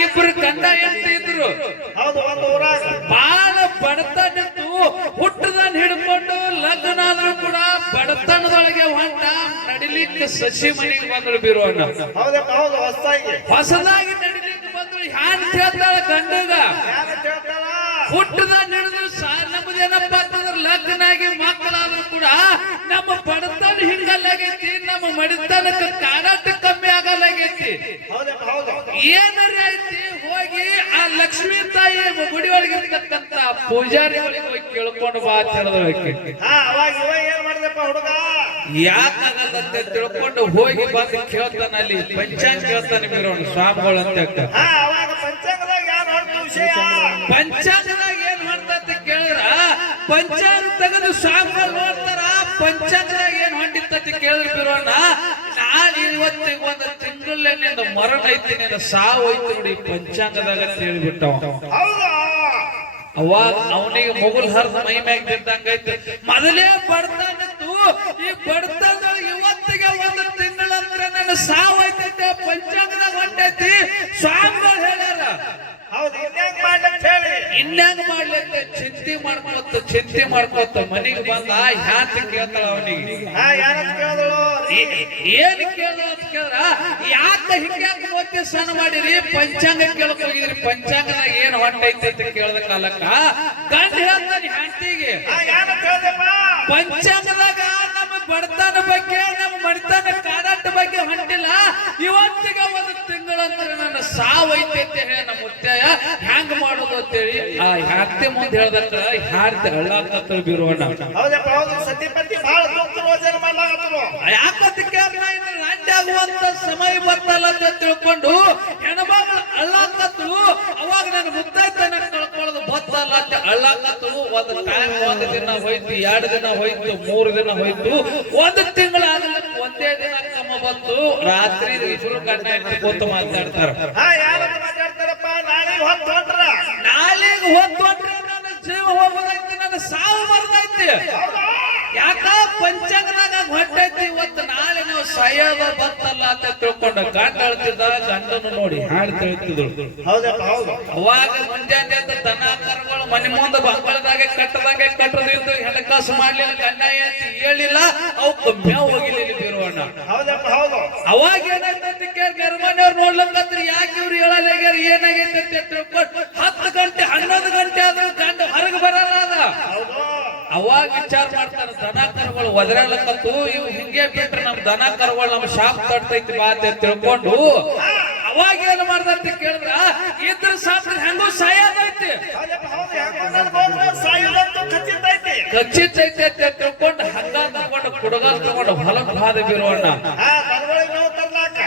ಇಬ್ರು ಗಂಡ ಎಂತ ಇದ್ರು. ಬಾಳ ಬಡತನ ಹುಟ್ಟದನ್ ಹಿಡ್ಕೊಂಡು ಲಗ್ನ ಆದ್ರೂ ಕೂಡ ಬಡತನದೊಳಗೆ ಹೊಂಟ ನಡಿಲಿಕ್ಕೆ ಸಸಿ ಮನೆಗೆ ಬಂದ್ರು ಬೀರೋಣ ಹೊಸದಾಗಿ. ನಡಿಲಿಕ್ಕೆ ಬಂದ್ರು ಹ್ಯಾನ್ ಕೇಳ್ತಾಳ ಗಂಡಗ? ಹುಟ್ಟದ ನಡೆದ್ರು ನಮ್ಮದೇನಪ್ಪ ಅಂತಂದ್ರೆ ಲಗ್ನ ಆಗಿ ಮಕ್ಕಳಾದ್ರೂ ಕೂಡ ನಮ್ಮ ಬಡತನ ಹಿಂಗಲ್ಲಾಗೈತಿ ನಮ್ಮ ಮಡಿತನಕ್ಕೆ ಕಾಡಾಟ ಏನಾರ ಐತಿ ಹೋಗಿ ಆ ಲಕ್ಷ್ಮೀ ತಾಯಿ ಗುಡಿ ಒಳಗೆ ಇರ್ತಕ್ಕಂತ ಪೂಜಾರಿ ಹೋಗಿ ಕೇಳ್ಕೊಂಡು ಬಾ ಅಂತ ಹೇಳಿದ್ರು ಅವಾಗ ಇವ ಏನ್ ಮಾಡಿದಪ್ಪ ಹುಡುಗ? ಯಾಕಾಗದಂತ ತಿಳ್ಕೊಂಡು ಹೋಗಿ ಬಂದು ಕೇಳ್ತಾನ ಅಲ್ಲಿ ಪಂಚಾಂಗ ಕೇಳ್ತಾನ ಬೀರೋಣ ಸ್ವಾಮಿಗಳು ಅಂತ ಅವಾಗ ಪಂಚಾಂಗದಾಗ ವಿಷಯ? ಏನ್ ಮಾಡ್ತಂತ ಕೇಳಿದ್ರ? ಪಂಚಾಂಗ ತೆಗೆದು ಸ್ವಾಮಿಗಳು ನೋಡ್ತಾರ ಪಂಚಾಂಗದಾಗ ಏನ್ ಹೊಂಟಿತ್ತಂತ ಕೇಳಿದ್ರು ಬಿರೋಣ ನಾಳೆ ಇವತ್ತಿಗೆ ಒಂದು ತಿಂಗಳೇ ನಿಂದ ಮರಣ ಐತಿ ನಿನ್ನ ಸಾವು ಐತಿ ನೋಡಿ ಪಂಚಾಂಗದಾಗ ಅಂತ ಹೇಳ್ಬಿಟ್ಟವ. ಹೌದಾ? ಅವಾಗ ಅವನಿಗೆ ಮೊಗಲ್ ಹರಿದ ಮೈ ಮ್ಯಾಗ ಬಿದ್ದಂಗೈತೆ ಮೊದಲೇ ಬಡತನದ್ದು ಈ ಬಡತನ ಇವತ್ತಿಗೆ ಒಂದು ತಿಂಗಳಂದ್ರೆ ನನ್ನ ಸಾವು ಐತೈತೆ ಪಂಚಾಂಗದಾಗ ಹೊಂಟೈತಿ ಸ್ವಾಮಿ ಹೇಳ್ಯಾರ ಹೌದು ಇನ್ಯಾಂಗ್ ಇನ್ಯಾಂಗ ಮಾಡ್ಲತ್ತೆ ಚಿಂತೆ ಮಾಡ್ಕೊತ ಚಿಂತೆ ಮಾಡ್ಕೊತ ಮನೆಗೆ ಬಂದ ಹ್ಯಾಂತ ಕೇಳ್ತಾಳ ಅವನಿಗೆ. ಏನ್ ಕೇಳ ಅಂತ ಕೇಳ್ರ ಯಾಕ ಹಿಂಗ್ಯಾಕ ಮತ್ತೆ ಸಣ್ಣ ಮಾಡಿರಿ? ಪಂಚಾಂಗ ಕೇಳಕ್ ಹೋಗಿದ್ರಿ. ಪಂಚಾಂಗದಾಗ ಏನ್ ಹೊಂಟೈತಿ ಅಂತ ಕೇಳ್ದ ಕಾಲಕ್ಕ? ಗಂಡ ಹೇಳ್ತಾನೆ ಹೆಂಡತಿಗೆ. ಪಂಚಾಂಗದಾಗ ನಮ್ಮ ಬಡತನ ಬಗ್ಗೆ ನಮ್ಮ ಬಡತನ ಕಾದಾಟ ಬಗ್ಗೆ ಹೊಂಟಿಲ್ಲ. ಇವತ್ತಿಗೆ ಒಂದು ತಿಂಗಳಂದ್ರೆ ನನ್ನ ಸಾವೈತೆ ಅಂತ ಹೇಳಿ ನಮ್ಮ ಮುತ್ತಾಯ ಹ್ಯಾಂಗ ಮಾಡೋದು ಅಂತೇಳಿ ಆ ಹ್ಯಾಕ್ತಿ ಮುಂದೆ ಹೇಳ್ದಕ್ಕ ಹ್ಯಾಡ್ತಿ ಹಳ್ಳಾಕತ್ತಳು ಬೀರೋಣ ಹೌದಪ್ಪ ಹೌದು. ಸತಿಪತಿ ಬಹಳ ದುಃಖ ರೋಜನ ಮಾಡ್ಲಾಕತ್ತರು. ಯಾಕಂತ ಕೇಳಿದ್ರೆ ಇನ್ನು ರಾಜ್ಯ ಆಗುವಂತ ಸಮಯ ಬರ್ತಲ್ಲ ಅಂತ ತಿಳ್ಕೊಂಡು ಹೆಣ್ಮಗಳು ಅಳ್ಳಾಕತ್ತಳು ಅವಾಗ ನನ್ನ ಮುತ್ತೈತನ ಕಳ್ಕೊಳ್ಳೋದು ಬತ್ತಲ್ಲ ಅಂತ ಅಳ್ಳಾಕತ್ತಳು ಒಂದು ಟೈಮ್ ಒಂದು ದಿನ ಹೋಯ್ತು ಎರಡು ದಿನ ಹೋಯ್ತು ಮೂರು ದಿನ ಹೋಯ್ತು. ಒಂದು ತಿಂಗಳಾದ ಒಂದೇ ದಿನ ಕಮ್ಮ ಬಂತು ರಾತ್ರಿ ಇಬ್ರು ಗಂಡ ಇಟ್ಟು ಕೂತು ಮಾತಾಡ್ತಾರ. ನಾಳೆಗೆ ಯಾರಂತ ಮಾತಾಡ್ತಾರಪ್ಪ? ನಾಳೆ ಹೊತ್ತು ಜೀವ ಹೋಗ್ಬೋದೈತಿ ನನ್ನ ಸಾವು ಬರ್ತೈತಿ. ಯಾಕ? ಪಂಚಾಂಗದಾಗ ಹೊಟ್ಟೈತಿ ಇವತ್ತು ನಾಳೆ ನಾವು ಸಾಯೋದ ಬತ್ತಲ್ಲ ಅಂತ ತಿಳ್ಕೊಂಡ ಗಂಡ ಅಳ್ತಿದ್ದ ಗಂಡನು ನೋಡಿ ಹಾಡು ತಿಳಿತಿದ್ರು ಅವಾಗ ಮುಂಜಾನೆ ಅಂತ ದನ ಕರುಗಳು ಮನೆ ಮುಂದೆ ಬಂಗಳದಾಗೆ ಕಟ್ಟದಾಗೆ ಕಟ್ಟದಿದ್ದು ಹೆಣಕಾಸು ಮಾಡ್ಲಿಲ್ಲ ಗಂಡ ಅಂತ ಹೇಳಿಲ್ಲ ಅವಕ್ಕೆ ಅವು ಬೀರುವಣ್ಣ. ಹೌದಪ್ಪ ಹೌದು. ಅವಾಗ ಏನಾಯ್ತಂತ ಕೇಳಿ ಗರ್ಮನೆಯವ್ರು ನೋಡ್ಲಕ್ಕಂದ್ರೆ ಯಾಕೆ ಇವ್ರು ಹೇಳಲ್ಲ ಏನಾಗೈತೆ ಅಂತ ತಿಳ್ಕೊಂಡು ಹತ್ತು ಗಂಟೆ ಹನ್ನೊಂದು ಗಂಟೆ ಆದ್ರೂ ಗಂಡ ಹೊರಗೆ ಬರಲ್ಲ ಅದ ಹೌದು ಅವಾಗ ವಿಚಾರ ಮಾಡ್ತಾರ ದನ ಕರುಗಳು ಒದರಲಕ್ಕತ್ತು ಇವು ಹಿಂಗೆ ಬಿಟ್ರೆ ನಮ್ ದನ ಕರುಗಳು ನಮ್ ಶಾಪ್ ತಡ್ತೈತಿ ಬಾ ಅಂತ ತಿಳ್ಕೊಂಡು ಅವಾಗ ಏನ್ ಮಾಡ್ದಂತ ಕೇಳಿದ್ರ ಇದ್ರ ಸಾಪ್ರ ಹೆಂಗೋ ಸಾಯದೈತಿ. ಮಾಡೋದು ಖಚಿತೈತಿ ಅಂತ ತಿಳ್ಕೊಂಡು ಹಂಗ ತಗೊಂಡು ಕುಡಗ ತಗೊಂಡು ಹೊಲಕ್ ಹಾದ ಬೀರೋಣ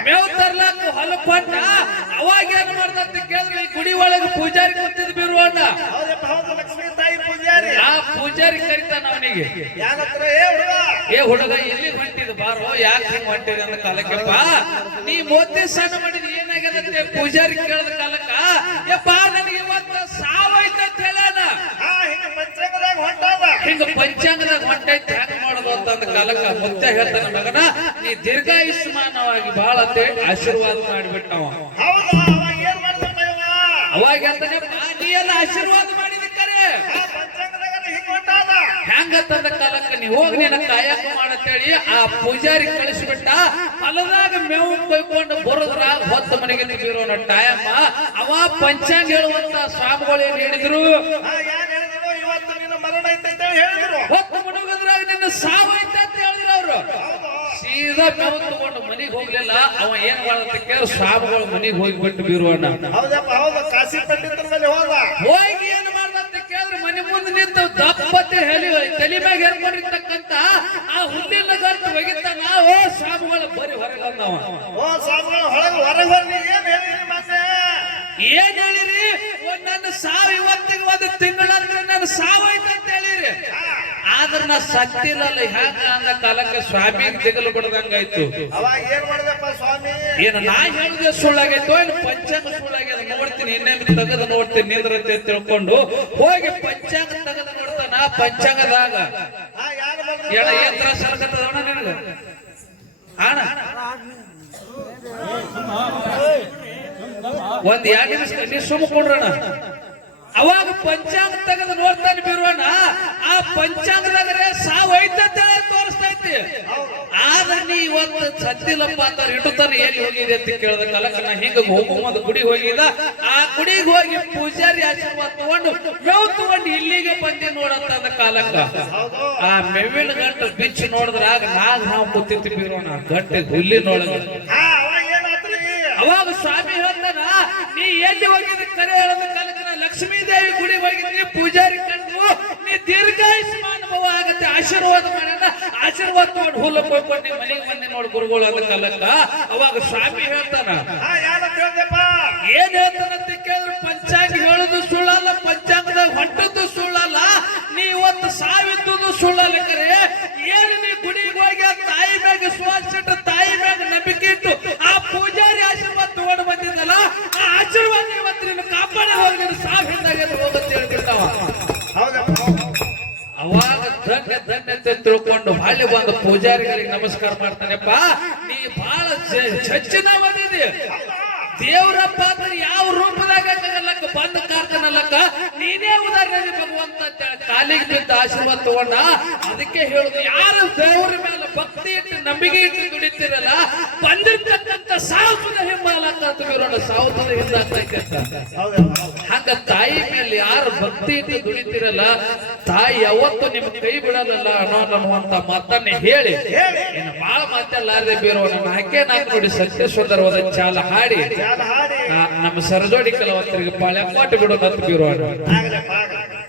ಮೇವ್ ತರ್ಲಾಕ. ಹೊಲಕ್ ಹೊಂಟ ಅವಾಗ ಏನ್ ಮಾಡ್ದಂತ ಕೇಳಿದ್ರೆ ಈ ಗುಡಿ ಒಳಗೆ ಪೂಜಾರಿ ಕೂತಿದ್ ಬೀರೋಣ ಹೌದಪ್ಪ ಹೌದು ಲಕ್ಷ್ಮೀ ತಾಯಿ ಪೂಜಾರಿ ಆ ಪೂಜಾರಿ ಅವನಿಗೆ ಏ ಹುಡುಗ! ಎಲ್ಲಿ ಹೊಂಟಿದ್ ಬಾರೋ? ಯಾಕೆ ಹಿಂಗ್ ಹೊಂಟಿದೆ ಅಂತ ಕಾಲಕ್ಕೆಪ್ಪ ನೀ ಮೋದಿ ಸಣ್ಣ ಮಾಡಿದ ಏನಾಗ್ಯದಂತೆ ಪೂಜಾರಿ ಕೇಳದ ಕಾಲಕ್ಕ ಯಪ್ಪ ನನಗೆ ಇವತ್ತ ಸಾವೈತೆ ಅಂತ ಹೇಳ್ಯಾನ ಹಿಂಗ ಪಂಚಾಂಗದಾಗ ಹೊಂಟೈತೆ ಹಿಂಗ ಮಾಡೋದು ಅಂತ ಅಂದ ಕಾಲಕ್ಕ ಮುತ್ತ ಹೇಳ್ತಾನ ಮಗನ ನೀ ದೀರ್ಘಾಯುಷ್ಮಾನವಾಗಿ ಬಹಳ ಅಂತ ಹೇಳಿ ಆಶೀರ್ವಾದ ಮಾಡಿಬಿಟ್ಟವ ಹೌದಾ? ಅವಾಗ ಹೇಳ್ತಾನೆ ನೀ ಎಲ್ಲ ಆಶೀರ್ವಾದ ಮಾಡಿದ ಕರೆ ಹಾ ಪಂಚಾಂಗದಾಗ ಹಿಂಗ ಹೊಂಟಾದ ಹೆಂಗ ತಂದ ಕಾಲಕ್ಕೆ ನೀ ಹೋಗಿ ನಿನ್ನ ಕಾಯಕ ಮಾಡತ್ತೇಳಿ ಆ ಪೂಜಾರಿ ಕಳಿಸ್ಬಿಟ್ಟ ಹೊಲದಾಗ ಮೇವು ಕೊಯ್ಕೊಂಡು ಬರೋದ್ರ ಹೊತ್ತ ಮನೆಗೆ ನಿಂತಿರೋನ ಟೈಮ್ ಅವ ಪಂಚಾಂಗ ಹೇಳುವಂತ ಸ್ವಾಮಿಗಳು ಏನ್ ಹೇಳಿದ್ರು? ಇವತ್ತು ನಿನ್ನ ಮರಣ ಐತೆ ಅಂತ ಹೇಳಿದ್ರು. ಹೊತ್ತು ಮುಡುಗದ್ರಾಗ ನಿನ್ನ ಸಾವು ಐತೆ ಅಂತ ಹೇಳಿದ್ರು ಅವರು. ಸೀದಾ ಮೇವು ತಗೊಂಡು ಮನೆಗೆ ಹೋಗ್ಲಿಲ್ಲ ಅವ ಏನ್ ಮಾಡತ್ತ ಕೇಳಿ ಸ್ವಾಮಿಗಳು ಮನೆಗೆ ಹೋಗ್ಬಿಟ್ಟು ಬೀರುವಣ್ಣ. ಹೌದಪ್ಪ ಹೌದು. ಕಾಶಿ ಪಂಡಿತರ ಮೇಲೆ ಹೋದ ಹೋಗಿ ಏನ್ ಮಾಡ್ದಂತ ಕೇಳಿದ್ರೆ ಮನೆ ಮುಂದೆ ನಿಂತು ದಪ್ಪತ್ತೆ ಹೇಳಿ ತಲೆ ಮ್ಯಾಗ ಏರ್ಕೊಂಡಿರ್ತಕ್ಕಂತ ಆ ಹುಲ್ಲಿನ ಗಂಟು ಒಗಿತಾನ ಓ ಸ್ವಾಮಿಗಳು ಬರೀ ಹೊರಗೆ ಬಂದವ ಓ ಸ್ವಾಮಿಗಳು ಹೊರಗೆ ಹೊರಗೆ ಬರ್ಲಿ ಏನ್ ಹೇಳಿರಿ ಮತ್ತೆ ಏನ್ ಹೇಳಿರಿ? ನನ್ನ ಸಾವು ಇವತ್ತಿಗೆ ಒಂದು ತಿಂಗಳಂದ್ರೆ ನನ್ನ ಸಾವು ಐತೆ ಅಂತ ಹೇಳಿರಿ. ಆದ್ರ ನಾ ಸತ್ತಿರಲ್ಲ ಹ್ಯಾಂಗ ಅಂದ ಕಾಲಕ್ಕೆ ಸ್ವಾಮಿ ತಿಗಲು ಬಿಡದಂಗಾಯ್ತು ಅವಾಗ ಏನ್ ಏನು ನಾ ಹೇಳಿದ್ರೆ ಸುಳ್ಳಾಗೈತೋ ಏನು ಪಂಚಾಂಗ ಸುಳ್ಳಾಗ್ಯದ ನೋಡ್ತೀನಿ ಇನ್ನೇನು ತೆಗೆದು ನೋಡ್ತೀನಿ ನಿಂದ್ರತೆ ತಿಳ್ಕೊಂಡು ಹೋಗಿ ಪಂಚಾಂಗ ತೆಗೆದು ನೋಡ್ತಾನ ಪಂಚಾಂಗದಾಗ. ಎಡ ಏನ್ ತ್ರಾಸ ಅಣ್ಣ. ಒಂದ್ ಎರಡು ನಿಮಿಷ ನೀ ಸುಮ್ಮ ಕೊಡ್ರಣ. ಅವಾಗ ಪಂಚಾಂಗ ತೆಗೆದು ನೋಡ್ತಾನೆ ಬಿರುವಣ್ಣ. ಆ ಪಂಚಾಂಗದಾಗರೆ ಸಾವು ಐತಂತ ತೋರಿಸ್ತೈತಿ ಆದ್ರೆ ನೀ ಇವತ್ತು ಸತ್ತಿಲ್ಲಪ್ಪ ಅಂತ ಇಟ್ಟುತ್ತಾನೆ ಎಲ್ಲಿ ಹೋಗಿದೆ ಅಂತ ಕೇಳಿದ. ಕಾಲಕ್ಕ ನಾ ಹಿಂಗ ಹೋಗುವಂತ ಗುಡಿ ಹೋಗಿದ ಆ ಗುಡಿಗೆ ಹೋಗಿ ಪೂಜಾರಿ ಆಶೀರ್ವಾದ ತಗೊಂಡು ಮೇವು ತಗೊಂಡು ಇಲ್ಲಿಗೆ ಬಂದಿ ನೋಡಂತ ಕಾಲಕ. ಕಾಲಕ್ಕ ಆ ಮೆವಿನ ಗಂಟು ಬಿಚ್ಚಿ ನೋಡಿದ್ರಾಗ ನಾಗ ನಾವು ಕೂತಿರ್ತಿ ಬಿರುವಣ್ಣ. ಗಂಟೆ ಹುಲ್ಲಿನೊಳಗೆ ಅವಾಗ ಸ್ವಾಮಿ ನೀ ಎಲ್ಲಿ ಹೋಗಿದ್ದ? ಕರೆ ಹೇಳದ ಕಾಲಕ್ಕ ನಾ ಲಕ್ಷ್ಮೀ ದೇವಿ ಗುಡಿ ಹೋಗಿದ್ನಿ ಪೂಜಾರಿ ಕಂಡು ನೀ ದೀರ್ಘಾಯುಷ್ಮಾನ್ ಭವ ಆಗತ್ತೆ. ಆಶೀರ್ವಾದ ಮಾಡೋಣ. ಆಶೀರ್ವಾದ ತಗೊಂಡು ಹುಲ್ಲು ಹೋಗ್ಕೊಂಡು ಮನೆಗೆ ಬಂದೆ ನೋಡಿ ಗುರುಗಳು ಅಂತ ಕಲಕ ಅವಾಗ ಸ್ವಾಮಿ ಹೇಳ್ತಾನ ತಿಳ್ಕೊಂಡು ಬಾಲ್ಯ ಬಂದ ಪೂಜಾರಿಗಳಿಗೆ ನಮಸ್ಕಾರ ಮಾಡ್ತಾನೆಪ್ಪ, ನೀ ಬಹಳ ಚಚ್ಚಿನ ಬಂದಿದೆ ದೇವರಪ್ಪ ಅಂದ್ರೆ ಯಾವ ರೂಪದಾಗ ಬಂದ ಕಾರ್ತನಲ್ಲಕ್ಕ? ನೀನೇ ಉದಾಹರಣೆ ಭಗವಂತ ಕಾಲಿಗೆ ಬಿದ್ದ ಆಶೀರ್ವಾದ ತಗೊಂಡ, ಅದಕ್ಕೆ ಹೇಳುದು, ಯಾರು ದೇವರ ಮೇಲೆ ಭಕ್ತಿ ಇಟ್ಟು ನಂಬಿಕೆ ಇಟ್ಟು ದುಡಿತಿರಲ್ಲ, ಬಂದಿರ್ತಕ್ಕಂಥ ಸಾವುದ ಹಿಂಬಾಲಕ ಅಂತ ಬೀರೋಣ ಸಾವುದ ಹಿಂದಾಗ್ತೈತೆ ಹಂಗ ತಾಯಿ ಮೇಲೆ ಯಾರು ಭಕ್ತಿ ಇಟ್ಟು ದುಡಿತೀರಲ್ಲ, ತಾಯಿ ಯಾವತ್ತು ನಿಮ್ ಕೈ ಬಿಡಲ್ಲ ಅನ್ನೋ ಅನ್ನುವಂತ ಮಾತನ್ನ ಹೇಳಿ. ಇನ್ನು ಬಾಳ ಮಾತಲ್ಲಾರದೆ ಬೀರೋ ನಾಕೆ ನಾಲ್ಕು ನೋಡಿ ಸತ್ಯ ಸುಂದರವಾದ ಚಾಲ ಹಾಡಿ. ನಮ್ಮ ಸರಜೋಡಿ ಕೆಲವಂತರಿಗೆ ಪಾಳ್ಯ ಕೊಟ್ಟು ಬಿಡೋ ಅಂತ ಬೀರೋ ಆಗ್ಲಪ್ಪ ಆಗ್ಲಿ.